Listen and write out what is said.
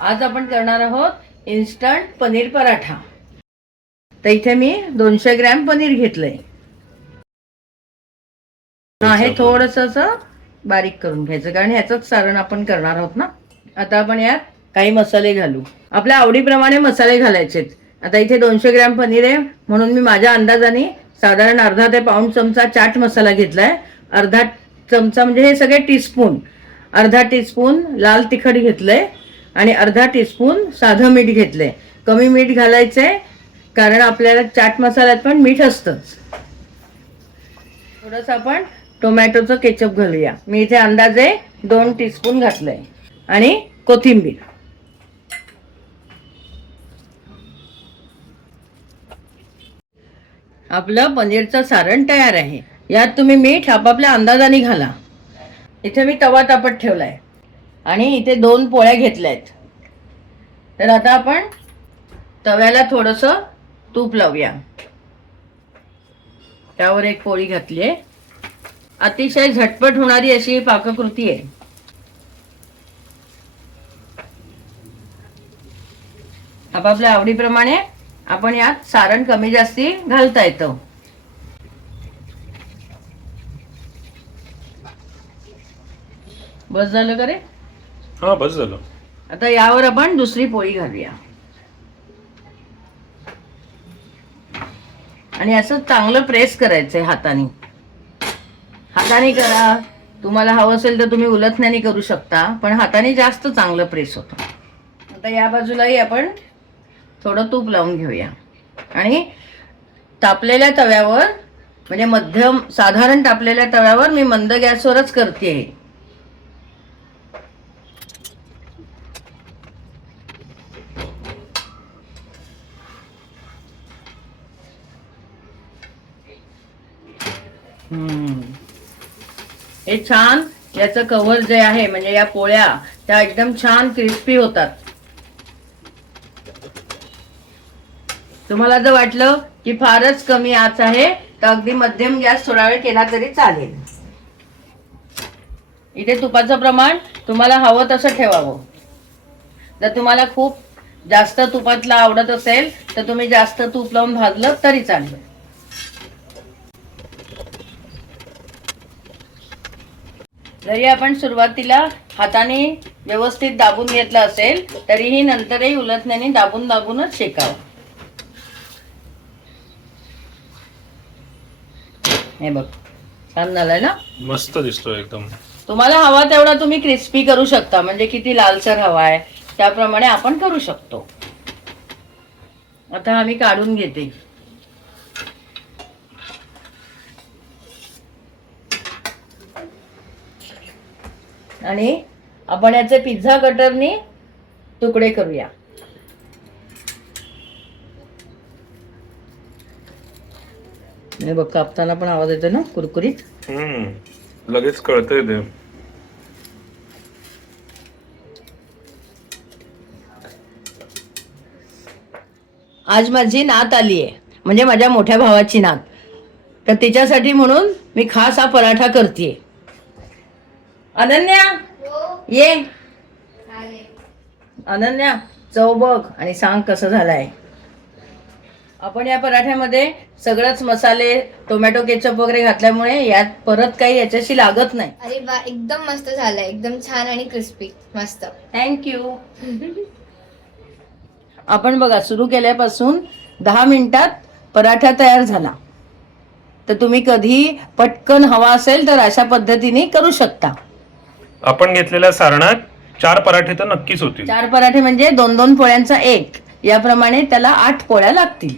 आज आपण करणार आहोत इन्स्टंट पनीर पराठा। तर इथे मी 200 ग्रॅम पनीर घेतलंय। हे थोडंसं असं बारीक करून घ्यायचं कारण ह्याचंच सारण आपण करणार आहोत ना। आता आपण यात काही मसाले घालू, आपल्या आवडीप्रमाणे मसाले घालायचे। आता इथे 200 ग्रॅम पनीर आहे म्हणून मी माझ्या अंदाजाने साधारण अर्धा ते पाऊण चमचा चाट मसाला घेतलाय, अर्धा चमचा म्हणजे हे सगळे टीस्पून, अर्धा टीस्पून लाल तिखट घेतलंय आणि अर्धा टीस्पून साधं मीठ घेतलंय। कमी मीठ घालायचंय कारण आपल्याला चाट मसाल्यात पण मीठ असतंच। थोडंसं आपण टोमॅटोचं केचप घालूया। मी इथे अंदाजे 2 टीस्पून घातलंय आणि कोथिंबीर। आपलं पनीरचं सारण तयार आहे। यात तुम्ही मीठ आपापल्या अंदाजाने घाला। इथे मी तवा तापत ठेवलाय आणि इथे 2 पोळ्या घेतल्यात। तर आता आपण तव्याला थोडंसं तूप लावूया। त्यावर एक पोळी घातली आहे। अतिशय झटपट होणारी अशी पाककृती आहे। आपापल्या आवडीप्रमाणे आपण यात सारण कमी जास्ती घालता येतं। बस झालं का रे? हा बस झालं। आता यावर आपण दुसरी पोळी घालूया आणि असं चांगलं प्रेस करायचंय हाताने। हाताने करा, तुम्हाला हवं असेल तर तुम्ही उलथण्याने करू शकता, पण हाताने जास्त चांगलं प्रेस होतं। आता या बाजूलाही आपण थोडं तूप लावून घेऊया आणि तापलेल्या तव्यावर म्हणजे मध्यम साधारण तापलेल्या तव्यावर मी मंद गॅसवरच करते। हे छान याचं कव्हर जे आहे म्हणजे या पोळ्या त्या एकदम छान क्रिस्पी होतात। तुम्हाला जर वाटलं की फारच कमी आच आहे तर अगदी मध्यम गॅस थोडा वेळ केला तरी चालेल। इथे तुपाचं प्रमाण तुम्हाला हवं तसं ठेवावं। जर तुम्हाला खूप जास्त तुपातला आवडत असेल तर तुम्ही जास्त तूप लावून भाजलं तरी चालेल। जरी आपण सुरुवातीला हाताने व्यवस्थित दाबून घेतलं असेल तरीही नंतरही उलटण्याने दाबून दाबूनच शेकावं। हे बघ छान झालंय ना? मस्त दिसतोय एकदम। तुम्हाला हवा तेवढा तुम्ही क्रिस्पी करू शकता, म्हणजे किती लालसर हवाय त्याप्रमाणे आपण करू शकतो। आता आम्ही काढून घेते। आणि आपण याचे पिझ्झा कटरनी तुकडे करूया। हे बघ कापताना पण आवाज येतो ना कुरकुरीत। लगेच कळतंय ते। आज माझी नात आली आहे, म्हणजे माझ्या मोठ्या भावाची नात। तर तिच्यासाठी म्हणून मी खास हा पराठा करतेय। अनन्या ये, अनन्या चव बघ आणि सांग कसं झालंय। आपण या पराठ्यामध्ये सगळंच मसाले टोमॅटो केचप वगैरे घातल्यामुळे यात परत काही याच्याशी लागत नाही। अरे वा, एकदम मस्त झालंय, एकदम छान आणि क्रिस्पी मस्त। थँक्यू। आपण बघा सुरू केल्यापासून 10 मिनिटात पराठा तयार झाला। तर तुम्ही कधी पटकन हवा असेल तर अशा पद्धतीने करू शकता। आपण घेतलेल्या सारणात 4 पराठे तर नक्कीच होतील। 4 पराठे म्हणजे 2-2 पोळ्यांचा एक, याप्रमाणे त्याला 8 पोळ्या लागतील।